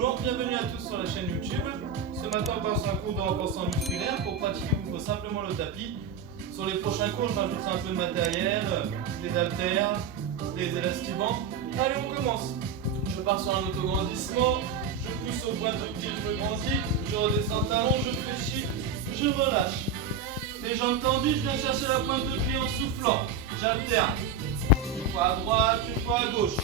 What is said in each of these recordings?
Bonjour, bienvenue à tous sur la chaîne YouTube. Ce matin on passe un cours de renforcement musculaire. Pour pratiquer, il vous faut simplement le tapis. Sur les prochains cours, j'ajouterai un peu de matériel, des haltères, des élastibandes. Allez, on commence. Je pars sur un autograndissement, je pousse au point de pied, je me grandis, je redescends talon, je fléchis, je relâche. Les jambes tendues, je viens chercher la pointe de pied en soufflant. J'alterne. Une fois à droite, une fois à gauche.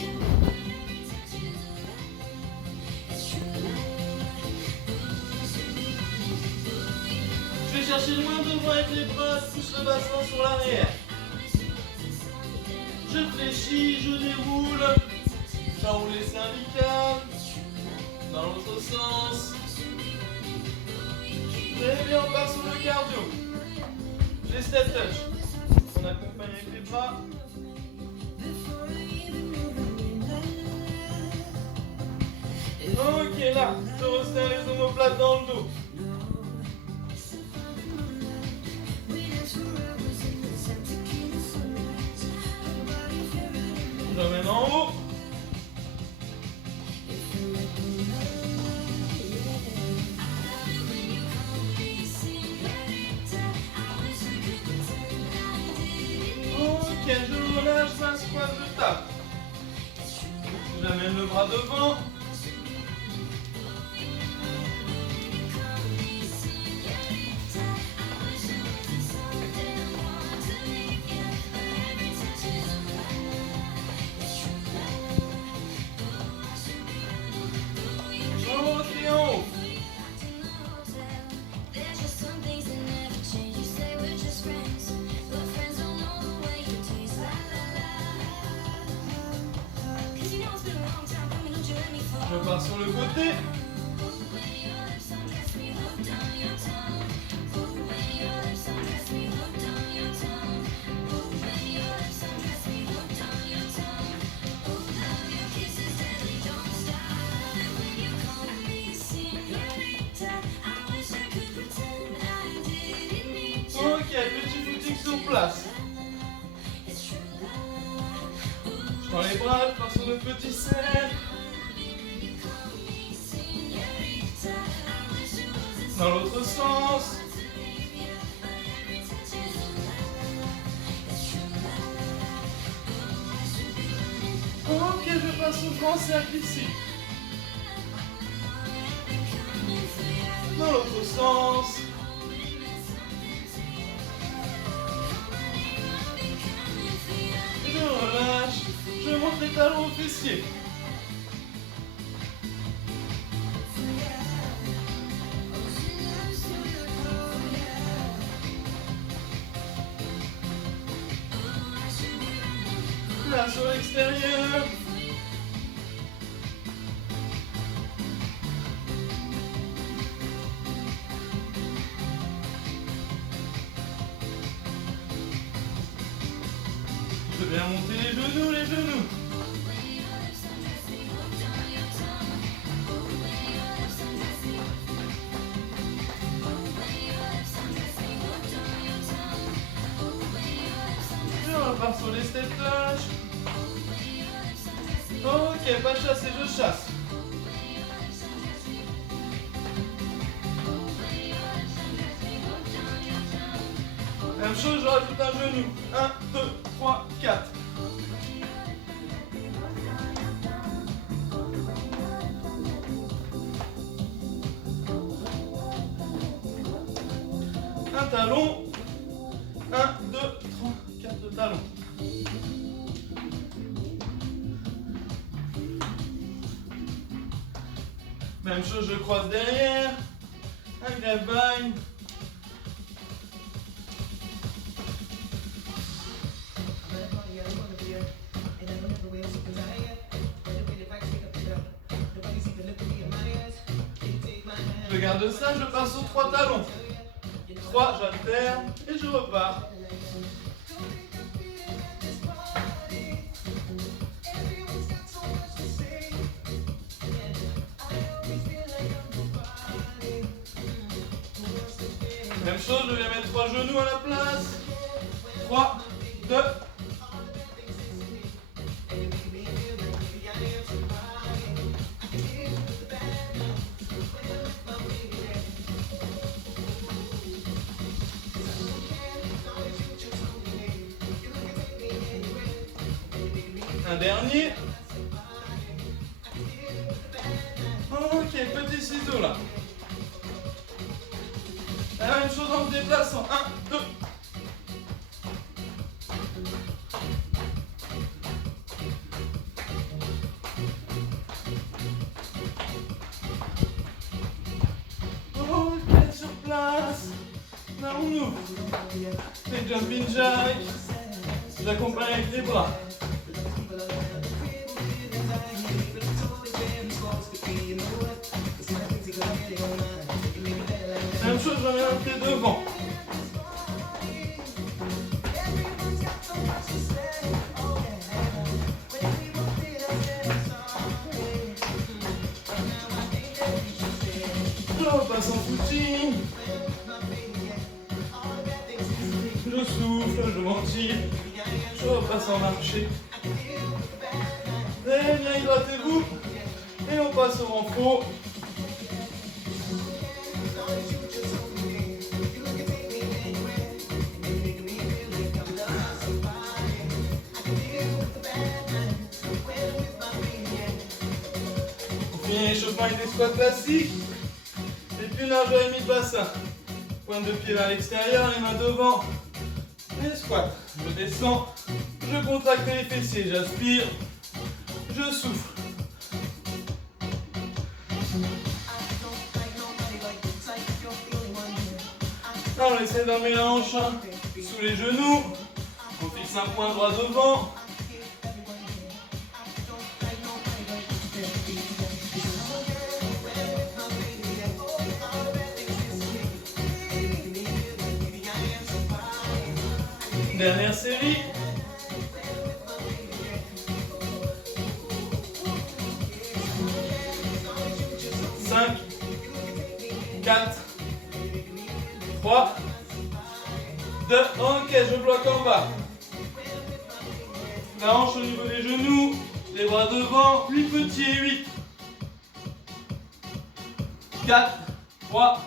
Je vais chercher loin devant avec les bras, je pousse le bassin sur l'arrière. Je fléchis, je déroule. J'enroule les cervicales. Dans l'autre sens. Très bien, on part sur le cardio. Les step touch. On accompagne avec les bras. Ok, là, je resserre les omoplates dans le dos. J'emmène en haut. Ok, je relâche, ma squat, je tape. J'amène le bras devant. Je pars sur le côté. Ok, petit footing sur place. Je prends les bras, je pars sur le petit cercle. Dans l'autre sens. Ok, je passe au grand cercle ici. Dans l'autre sens. Je relâche. Je monte les talons aux fessiers. Là sur l'extérieur. Je viens monter les genoux, les genoux. Je repars sur les step touch. Ok, pas chasser, je chasse. Même chose, je rajoute un genou. 1, 2, 3, 4. Un talon. 1, 2, 3, 4 talons. Même chose, je croise derrière. Un grapevine. Je garde ça, je passe aux 3 talons. 3, j'alterne et je repars. Même chose, je vais mettre 3 genoux à la place. 3, 2. Un dernier. Ok, petit ciseau là. La même chose en se déplaçant. 1, 2. Ok, sur place. Là on ouvre. Les jumping jacks. J'accompagne avec les bras. Même chose, je reviens un pied devant. Je repasse en footing. Je souffle, je ventile. Je repasse en marché. Très bien, hydratez-vous. Et on passe au renfort. On finit l'échauffement avec des squats classiques. Et puis largeur et mi-bassin. Pointe de pied vers l'extérieur, les mains devant. Les squats. Je descends. Je contracte les fessiers. J'aspire. Je souffle. Là, on essaie d'emmener la hanche sous les genoux. On fixe un point droit devant. Dernière série. 5, 4, 3, 2, ok, je bloque en bas. La hanche au niveau des genoux, les bras devant, 8 petits et 8. 4, 3,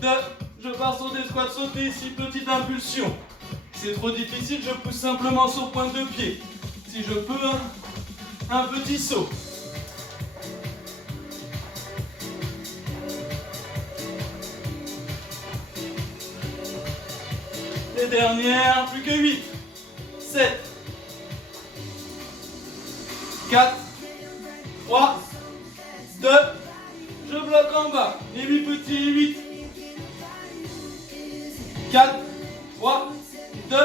2, je pars sur des squats sautés ici, petite impulsion. Si c'est trop difficile, je pousse simplement sur pointe de pied. Si je peux, un petit saut. Les dernières, plus que 8, 7, 4, 3, 2, je bloque en bas, les 8 petits 8, 4, 3, 2,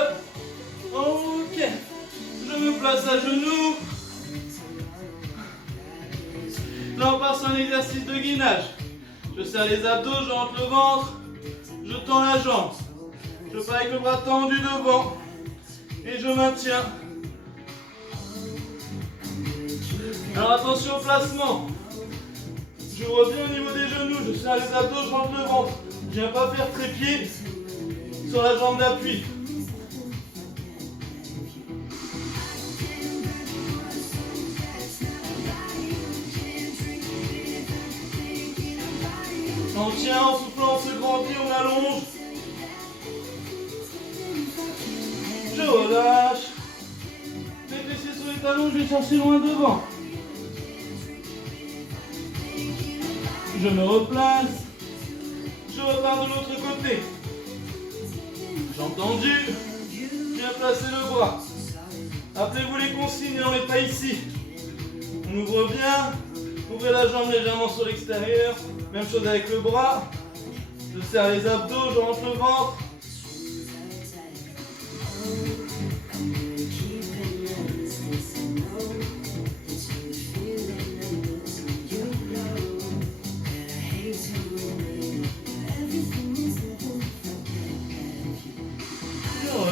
ok, je me place à genoux, là on passe un exercice de gainage, je serre les abdos, je rentre le ventre, je tends la jambe. Je pars avec le bras tendu devant et je maintiens. Alors attention au placement. Je reviens au niveau des genoux, je serre les abdos, je rentre le ventre. Je ne viens pas faire trépied sur la jambe d'appui. On tient, en soufflant, on se grandit, on allonge. Je relâche. Les fessiers sur les talons, je vais chercher loin devant. Je me replace. Je repars de l'autre côté. Jambes tendues. Bien placer le bras. Rappelez-vous les consignes, on n'est pas ici. On ouvre bien. Ouvrez la jambe légèrement sur l'extérieur. Même chose avec le bras. Je serre les abdos, je rentre le ventre.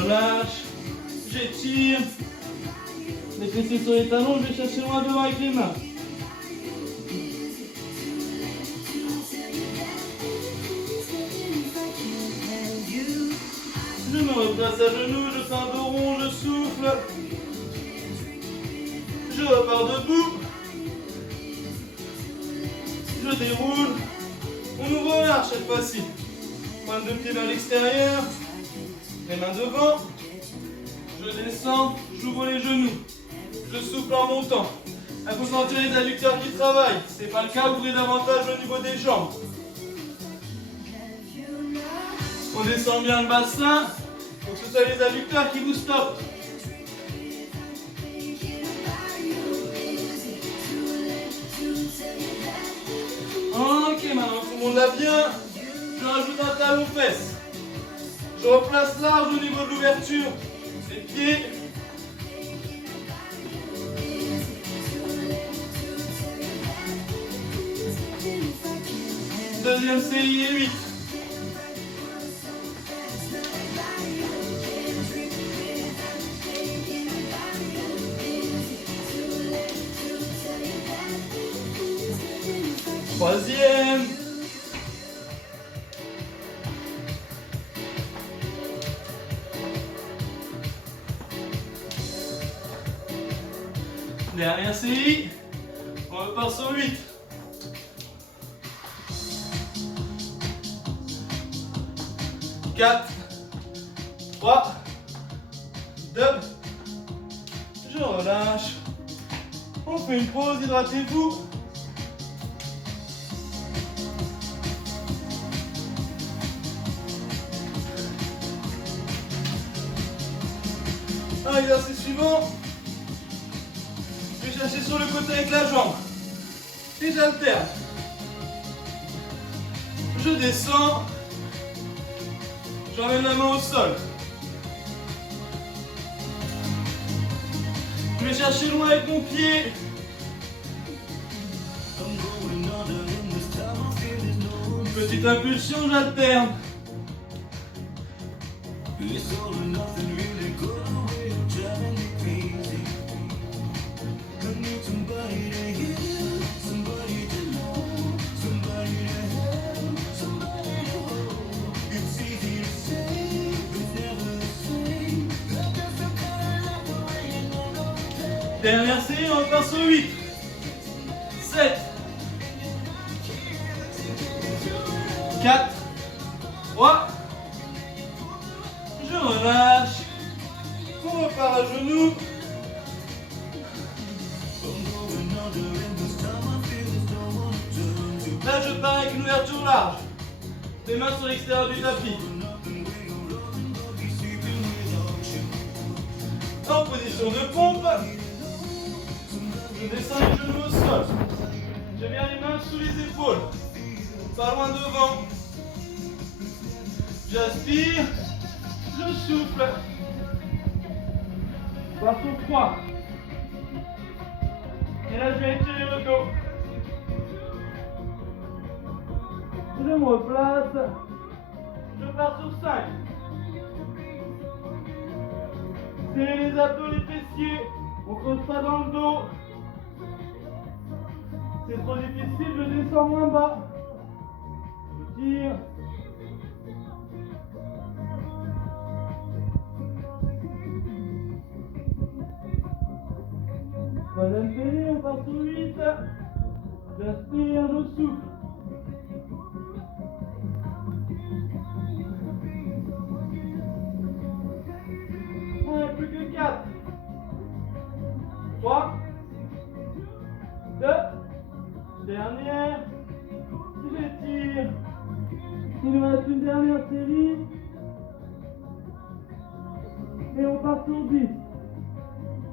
Relâche, j'étire, les fessiers sur les talons, je vais chercher loin devant avec les mains. Je me replace à genoux, je fais un dos rond, je souffle. Je repars debout. Je déroule. On ouvre large cette fois-ci. Pointe de pied vers l'extérieur. Les mains devant, je descends, j'ouvre les genoux, Je souffle en montant. Il faut sentir les adducteurs qui travaillent. Si c'est pas le cas, ouvrez davantage au niveau des jambes. On descend bien le bassin. Faut que ce soit les adducteurs qui vous stoppent. Ok, maintenant tout le monde l'a bien. Je rajoute un talon aux fesses. Je replace large au niveau de l'ouverture. Les pieds. Deuxième série et 8. Troisième. Dernière série. On repart sur 8. Quatre, 3, 2, je relâche. On fait une pause, hydratez-vous. Exercice suivant. Je vais chercher sur le côté avec la jambe. Et j'alterne. Je descends. J'emmène la main au sol. Je vais chercher loin avec mon pied. Petite impulsion, j'alterne. Dernière série, on repart sur 8, 7, 4, 3, je relâche, on repart à genoux. Là je pars avec une ouverture large, les mains sur l'extérieur du tapis. En position de pompe. Je descends les genoux au sol. J'ai bien les mains sous les épaules. Pas loin devant. J'aspire. Je souffle. Passe au 3. Et là, je vais étirer le dos. Je me replace. Je pars sur 5. Serrez les abdos, les fessiers. On creuse pas dans le dos. C'est trop difficile, je descends moins bas. Je tire. Troisième série, on part sur 8. J'aspire, je souffle. Plus que 4. 3. 2. Dernière. J'étire. Il nous reste une dernière série. Et on part sur 10.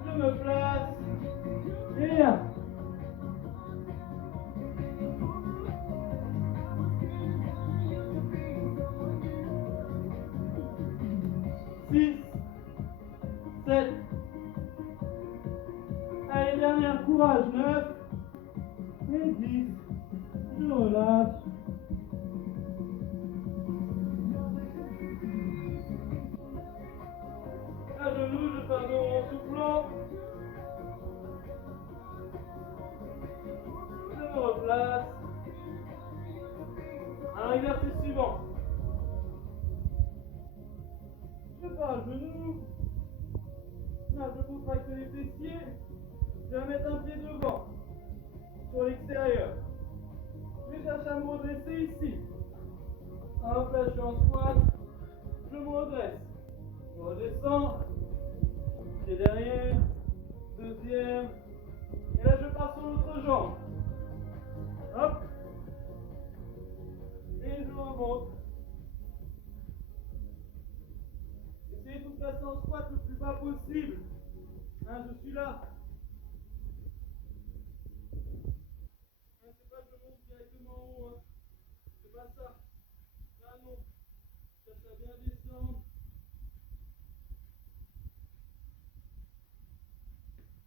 Je me place. Et 1. 6. 7. Allez, dernière, courage. 9. Et 10. Je relâche. À genoux, je pars devant en soufflant. Je me replace. Alors, exercice suivant. Je pars à genoux. Là, je contracte les fessiers. Je vais mettre un pied devant, sur l'extérieur. Je vais chercher à me redresser ici. Hop, là, je suis en squat. Je me redresse. Je redescends. Pied derrière. Deuxième. Et là, je pars sur l'autre jambe. Hop. Et je remonte. Essayez de vous placer en squat le plus bas possible. Hein, je suis là. Hein, c'est pas que je monte directement en haut. Hein. C'est pas ça. Là, non. Ça à bien descendre.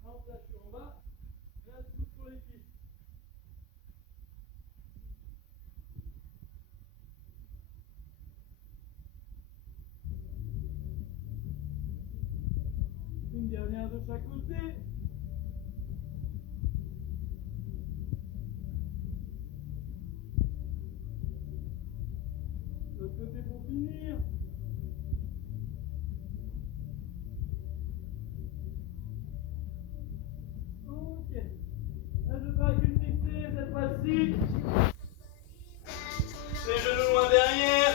Hop, là, je suis en bas. Et là, je pousse sur les cuisses. Une dernière de chaque côté. L'autre côté pour finir. Ok. Là, je pars avec une fixée cette fois-ci. Les genoux loin derrière.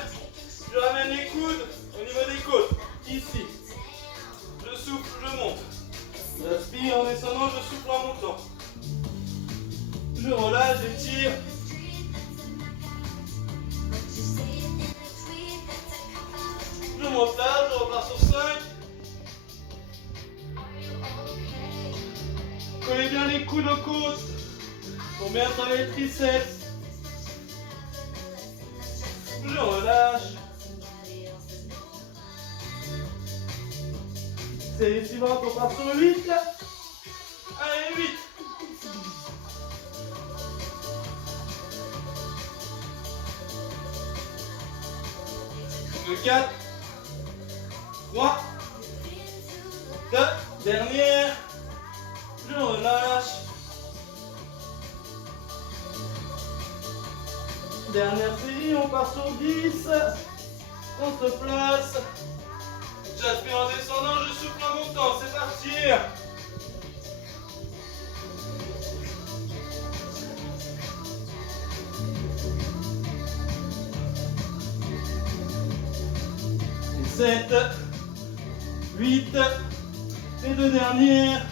Je ramène les coudes au niveau des côtes. Ici. Je souffle, je monte. J'aspire en descendant, je souffle en montant. Je relâche, j'étire. Je monte là, je repars sur 5. Collez bien les coudes aux côtes pour bien travailler le triceps. Je relâche. Série suivante, on part sur 8. Allez, 8. Le 4. 3. 2. Dernière. Je relâche. Dernière série, on part sur 10. On se place. J'aspire en descendant, je souffle en montant. C'est parti. Et 7. 8. Les deux dernières.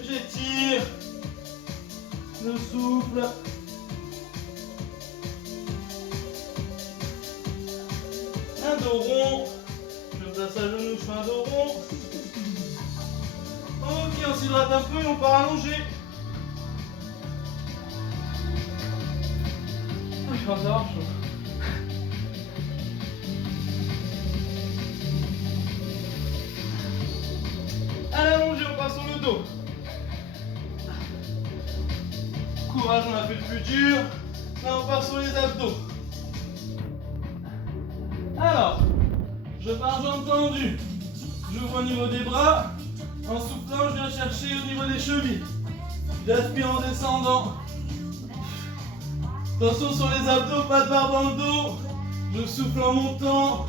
J'étire. Je souffle. Un dos rond. Je me place à genoux, je fais un dos rond. Ok, on s'hydrate un peu et on part allonger. Je vais avoir chaud. À l'allongée, on passe sur le dos. Courage, on a fait le plus dur. Là, on part sur les abdos. Alors, je pars jambes tendues. J'ouvre au niveau des bras. En soufflant, je viens chercher au niveau des chevilles. J'aspire en descendant. Attention sur les abdos, pas de barre dans le dos. Je souffle en montant.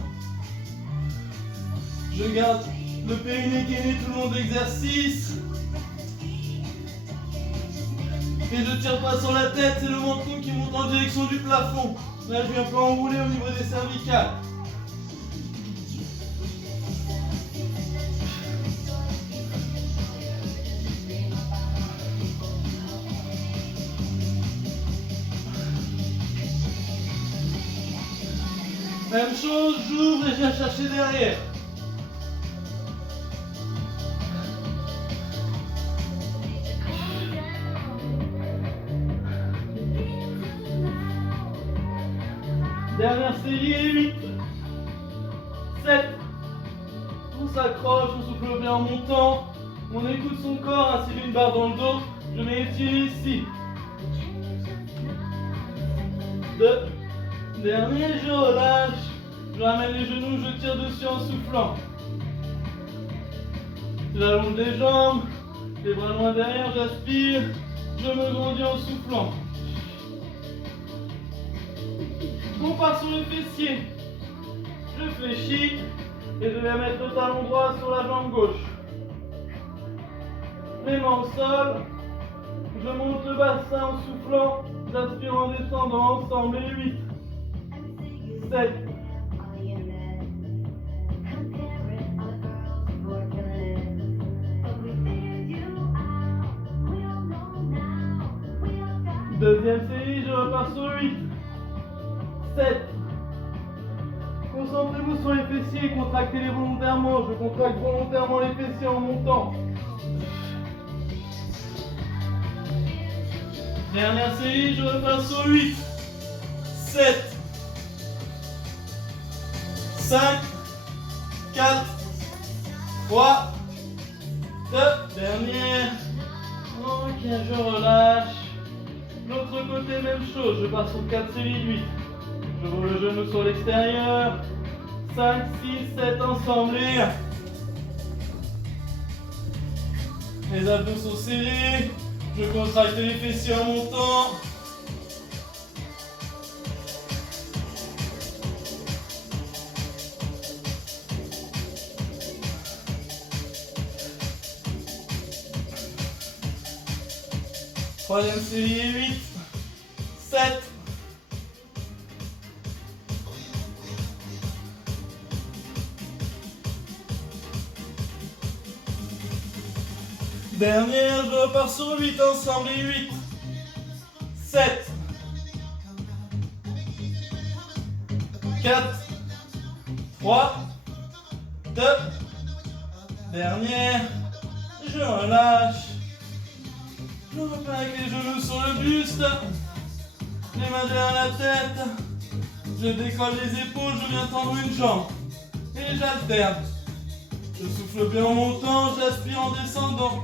Je garde le périnée qui est né tout le long de l'exercice. Et je ne tire pas sur la tête, c'est le menton qui monte en direction du plafond. Là, je viens pas enrouler au niveau des cervicales. Même chose, j'ouvre et je viens chercher derrière. Dernière série, 8, 7. On s'accroche, on souffle bien en montant. On écoute son corps ainsi d'une barre dans le dos. Je m'étire ici. 2. Dernier, je relâche. Je ramène les genoux, je tire dessus en soufflant. J'allonge les jambes, les bras loin derrière, j'aspire. Je me grandis en soufflant. On part sur le fessier. Je fléchis et je vais mettre le talon droit sur la jambe gauche. Les mains au sol. Je monte le bassin en soufflant. J'aspire en descendant ensemble. Et 8, 7, 6, Deuxième série, je repars sur 8, 7. Concentrez-vous sur les fessiers, contractez-les volontairement. Je contracte volontairement les fessiers en montant. Dernière série, je repars sur 8, 7, 5, 4, 3, 2, dernière. Ok, je relâche. L'autre côté, même chose. Je pars sur 4 séries de 8. Je roule le genou sur l'extérieur. 5, 6, 7 ensemble. Les abdos sont serrés. Je contracte les fessiers en montant. Troisième série, 8, 7. Dernière, je repars sur 8 ensemble et 8, 7, 4, 3, 2, dernière, je relâche, je repars avec les genoux sur le buste, les mains derrière la tête, je décolle les épaules, je viens tendre une jambe et j'alterne. Je souffle bien en montant, j'aspire en descendant.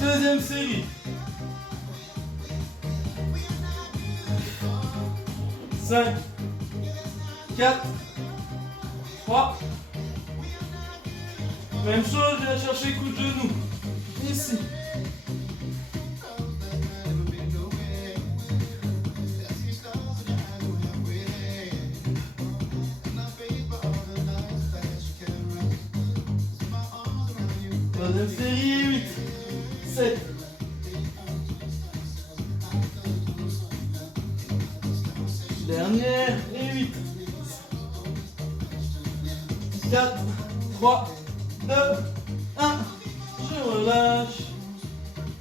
Deuxième série. 5, 4, 3. Même chose, je viens chercher coup de genou. Ici. Troisième série, 8, 7. Dernière et 8. 4, 3, 2, 1. Je relâche.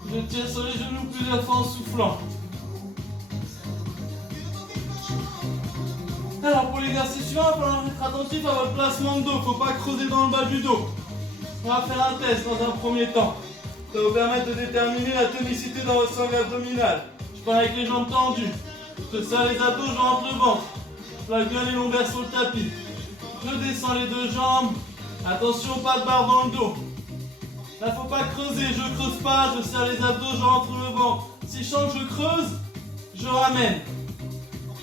Je tire sur les genoux plusieurs fois en soufflant. Alors pour l'exercice suivant, il va falloir être attentif à votre placement de dos. Il ne faut pas creuser dans le bas du dos. On va faire un test dans un premier temps. Ça va vous permettre de déterminer la tonicité dans votre sangle abdominale. Je pars avec les jambes tendues. Je serre les abdos, je rentre le ventre. Je plaque bien les lombaires sur le tapis. Je descends les deux jambes. Attention, pas de barre dans le dos. Là, faut pas creuser. Je creuse pas, je serre les abdos, je rentre le ventre. Si je sens que je creuse, je ramène.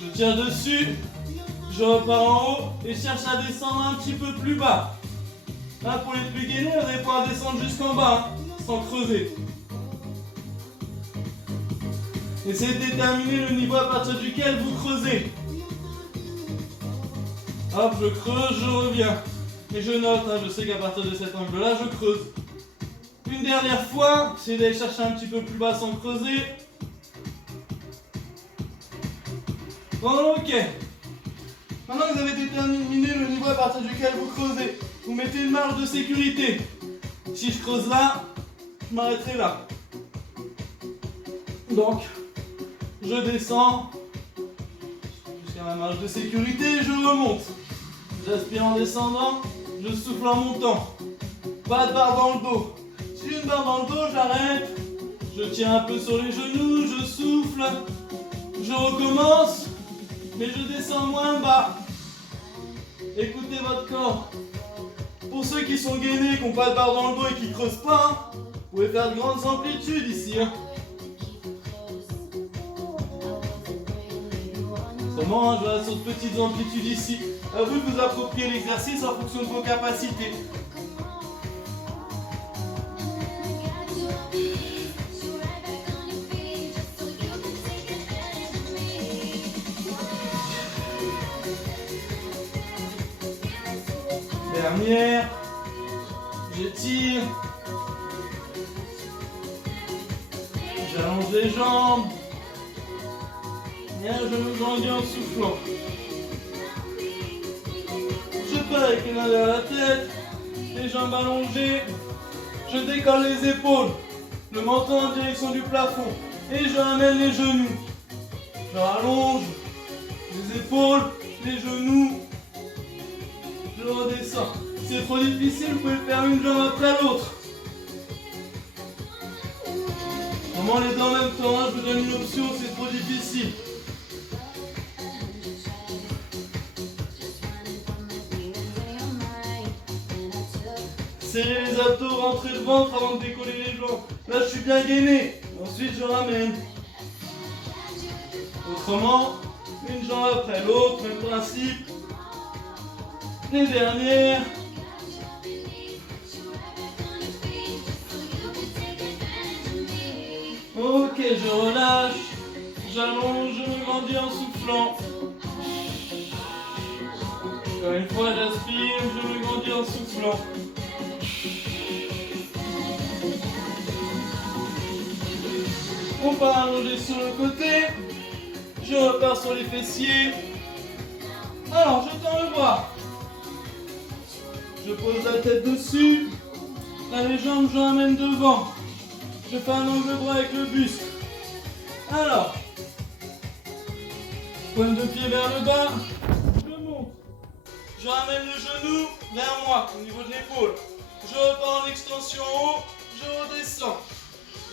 Je tire dessus. Je repars en haut et je cherche à descendre un petit peu plus bas. Là, pour les plus gainés, vous allez pouvoir descendre jusqu'en bas, hein, sans creuser. Essayez de déterminer le niveau à partir duquel vous creusez. Hop, je creuse, je reviens. Et je note, hein, je sais qu'à partir de cet angle-là, je creuse. Une dernière fois, essayez d'aller chercher un petit peu plus bas sans creuser. Bon, ok. Maintenant que vous avez déterminé le niveau à partir duquel vous creusez, vous mettez une marge de sécurité. Si je creuse là, je m'arrêterai là. Donc, je descends jusqu'à ma marge de sécurité et je remonte. J'aspire en descendant, je souffle en montant. Pas de barre dans le dos. Si j'ai une barre dans le dos, j'arrête. Je tiens un peu sur les genoux, je souffle. Je recommence, mais je descends moins bas. Écoutez votre corps. Pour ceux qui sont gainés, qui n'ont pas de barre dans le dos et qui ne creusent pas, vous pouvez faire de grandes amplitudes ici. Hein. Autrement, je vais sur de petites amplitudes ici. À vous de vous approprier l'exercice en fonction de vos capacités. Dernière, j'étire, j'allonge les jambes, un genou grandi en soufflant. Je pars avec les mains derrière la tête, les jambes allongées. Je décolle les épaules, le menton en direction du plafond. Et je ramène les genoux. Je rallonge les épaules, les genoux. Je redescends. Si c'est trop difficile, vous pouvez faire une jambe après l'autre. Vraiment les deux en même temps, je vous donne une option, c'est trop difficile. Serrez les abdos, rentrez le ventre avant de décoller les jambes. Là, je suis bien gainé. Ensuite, je ramène. Autrement, une jambe après l'autre, même principe. Les dernières. Ok, je relâche. J'allonge, je me grandis en soufflant. Encore une fois, j'aspire, je me grandis en soufflant. On part allonger sur le côté. Je repars sur les fessiers. Alors, je tends le bras. Je pose la tête dessus. Là, les jambes, je ramène devant. Je fais un angle droit avec le buste. Alors, pointe de pied vers le bas. Je monte. Je ramène le genou vers moi, au niveau de l'épaule. Je repars en extension en haut. Je redescends.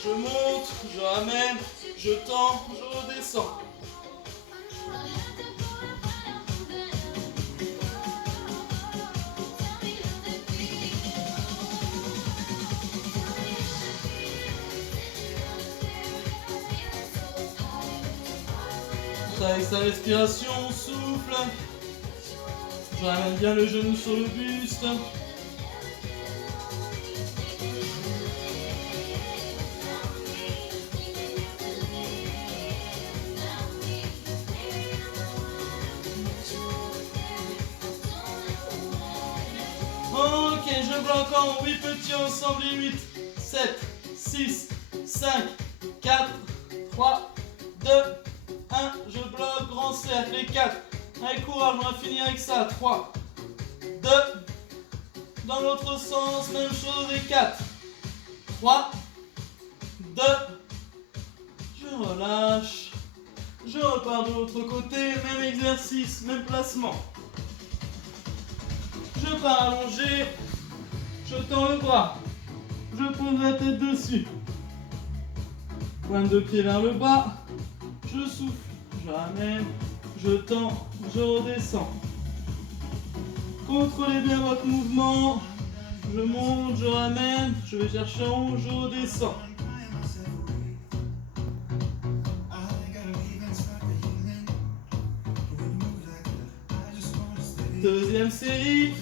Je monte, je ramène, je tends, je redescends. Avec sa respiration, on souffle. Je ramène bien le genou sur le buste. Ok, je bloque en 8 petits ensemble et 8, 7, 6, 5, 4, 3, 2, 1. Je bloque, grand cercle, et 4. Allez, courage, on va finir avec ça. 3, 2, dans l'autre sens, même chose, et 4, 3, 2, je relâche. Je repars de l'autre côté, même exercice, même placement. Je pars allongé, je tends le bras, je pose la tête dessus. Pointe de pied vers le bas, je souffle, je ramène, je tends, je redescends. Contrôlez bien votre mouvement, je monte, je ramène, je vais chercher en haut, je redescends. Deuxième série.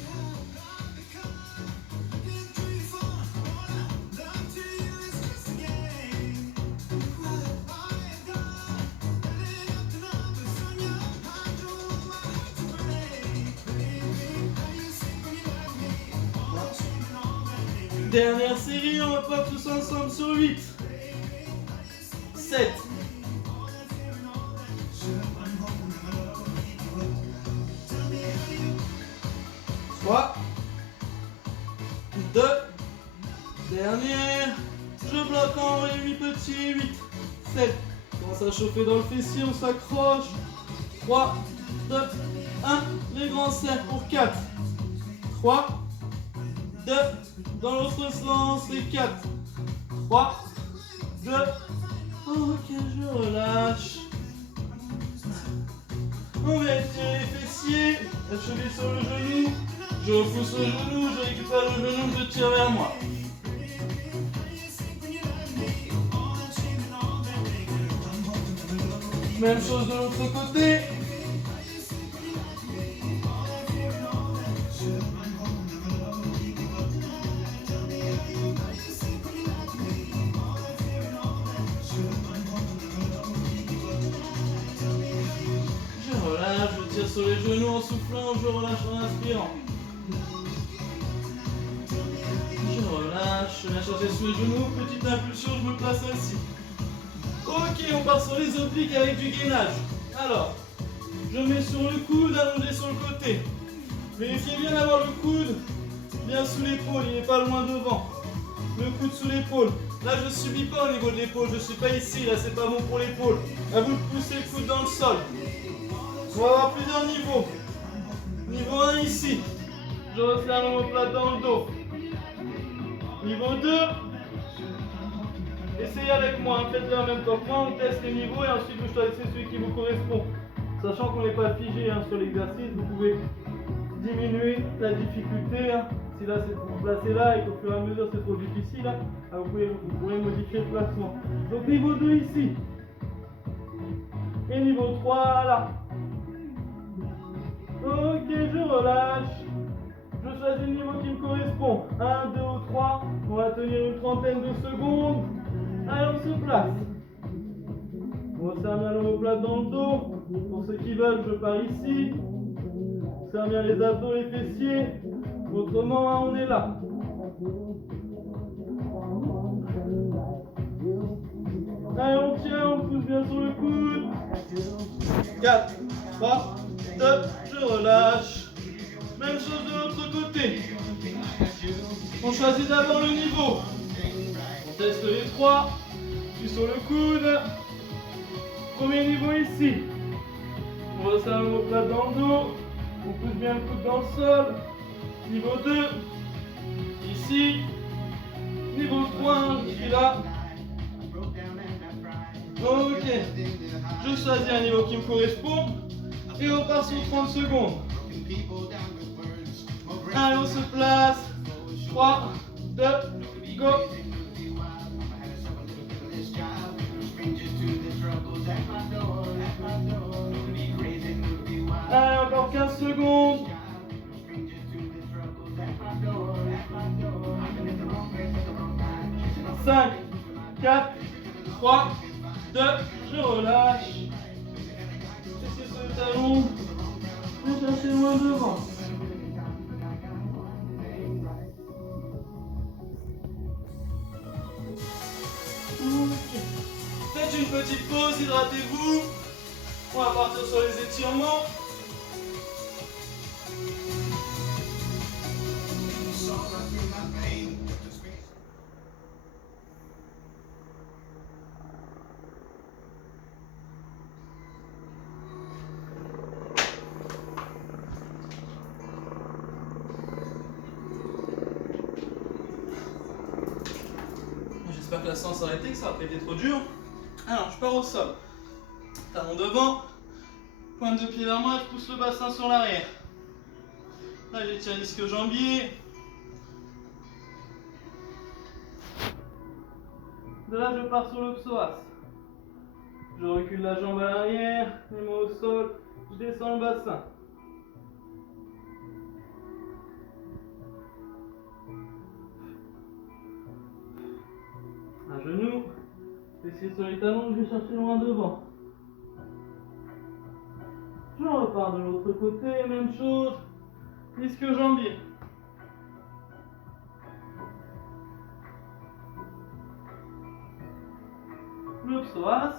Dernière série, on repart tous ensemble sur 8, 7, 3, 2, dernière, je bloque en haut les 8 petits, 8, 7, on commence à chauffer dans le fessier, on s'accroche, 3, 2, 1, les grands cercles pour 4, 3, 2, dans l'autre sens, les 4, 3, 2, ok, je relâche. On va étirer les fessiers, la cheville sur le genou, je repousse le genou, je récupère le genou, je tire vers moi. Même chose de l'autre côté. Je tire sur les genoux en soufflant, je relâche en inspirant. Je relâche, je viens chercher sous les genoux, petite impulsion, je me place ainsi. Ok, on part sur les obliques avec du gainage. Alors, je mets sur le coude, allongé sur le côté. Vérifiez bien d'avoir le coude bien sous l'épaule, il n'est pas loin devant. Le coude sous l'épaule. Là, je ne subis pas au niveau de l'épaule, je ne suis pas ici, là, c'est pas bon pour l'épaule. À vous de pousser le coude dans le sol. On va avoir plusieurs niveaux. Niveau 1 ici. Je refais un omoplate dans le dos. Niveau 2. Essayez avec moi, hein, faites-le en même temps. Moi, on teste les niveaux et ensuite vous choisissez celui qui vous correspond. Sachant qu'on n'est pas figé hein, sur l'exercice, vous pouvez diminuer la difficulté. Hein. Si là, c'est vous placez là et qu'au fur et à mesure c'est trop difficile, hein, vous pouvez modifier le placement. Donc niveau 2 ici. Et niveau 3 là. Ok, je relâche. Je choisis le niveau qui me correspond. 1, 2 ou 3. On va tenir une trentaine de secondes. Allez, on se place. On va serrer bien l'omoplate dans le dos. Pour ceux qui veulent, je pars ici. On serre bien les abdos, les fessiers. Autrement, hein, on est là. Allez, on tient, on pousse bien sur le coude. 4, 3, 2, je relâche. Même chose de l'autre côté. On choisit d'abord le niveau. On teste les 3. Je suis sur le coude. Premier niveau ici. On resserre l'omoplate dans le dos. On pousse bien le coude dans le sol. Niveau 2. Ici. Niveau 3. Je suis là. Ok. Je choisis un niveau qui me correspond. Et on part sur 30 secondes. Allez, on se place. 3, 2, go. Allez, encore 15 secondes. 5, 4, 3, 2, je relâche. Fessiers sur le talon. Je chercher loin devant. Okay. Faites une petite pause, hydratez-vous. On va partir sur les étirements. J'espère que la séance a arrêté, que ça n'a pas été trop dur. Alors, je pars au sol. Talon devant. Pointe de pied vers moi, je pousse le bassin sur l'arrière. Là, j'étire l'ischio-jambier. De là, je pars sur le psoas. Je recule la jambe à l'arrière, les mains au sol, je descends le bassin. Un genou, fessier sur les talons, je vais chercher loin devant. Je repars de l'autre côté, même chose, ischio-jambier. Le psoas.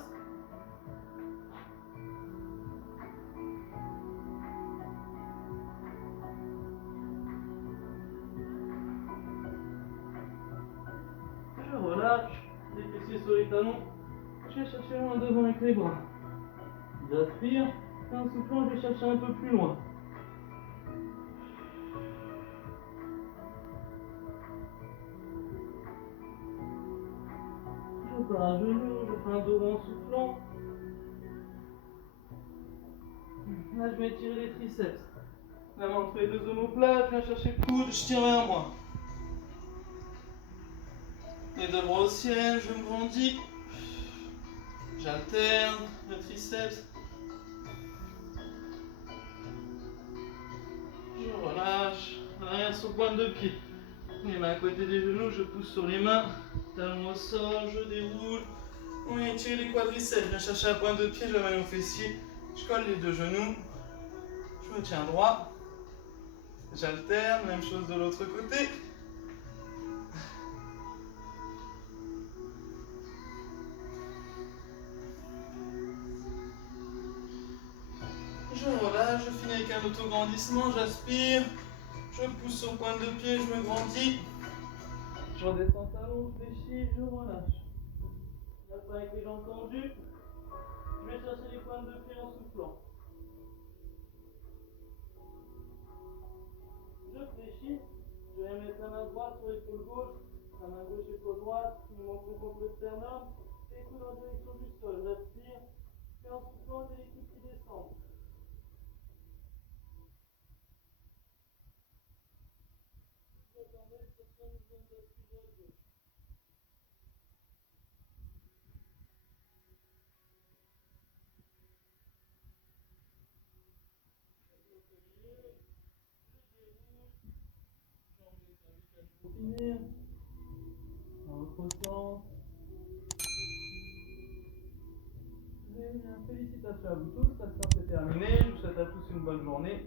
Je relâche, les fessiers sur les talons. Je vais chercher loin devant avec les bras. J'aspire, et en soufflant, je vais chercher un peu plus loin. Je pars à genoux, je fais un dos rond en soufflant. Là, je vais étirer les triceps. La main entre les deux omoplates, je viens chercher le coude, je tire vers moi. Les deux bras au ciel, je me grandis. J'alterne le triceps. Je relâche. L'arrière sur pointe de pied. Les mains à côté des genoux, je pousse sur les mains. Talon au sol, je déroule. On étire les quadriceps. Je viens chercher la pointe de pied, je l'amène au fessier. Je colle les deux genoux. Je me tiens droit. J'alterne, même chose de l'autre côté. Je relâche, je finis avec un autograndissement, j'aspire, je pousse sur pointe de pied, je me grandis. Je redescends talon, je fléchis, je relâche. Après avec les jambes tendues, je vais chercher les pointes de pied en soufflant. Je fléchis, je vais mettre la main droite sur l'épaule gauche, la main gauche épaule droite, je me montre contre le sternum, les coudes en direction du sol, j'aspire, et en soufflant j'ai les coudes qui descendent. Je attendais de sortir une zone d'appui droite gauche. Pour finir, dans l'autre sens. Félicitations à vous tous, la séance est terminée. Je vous souhaite à tous une bonne journée.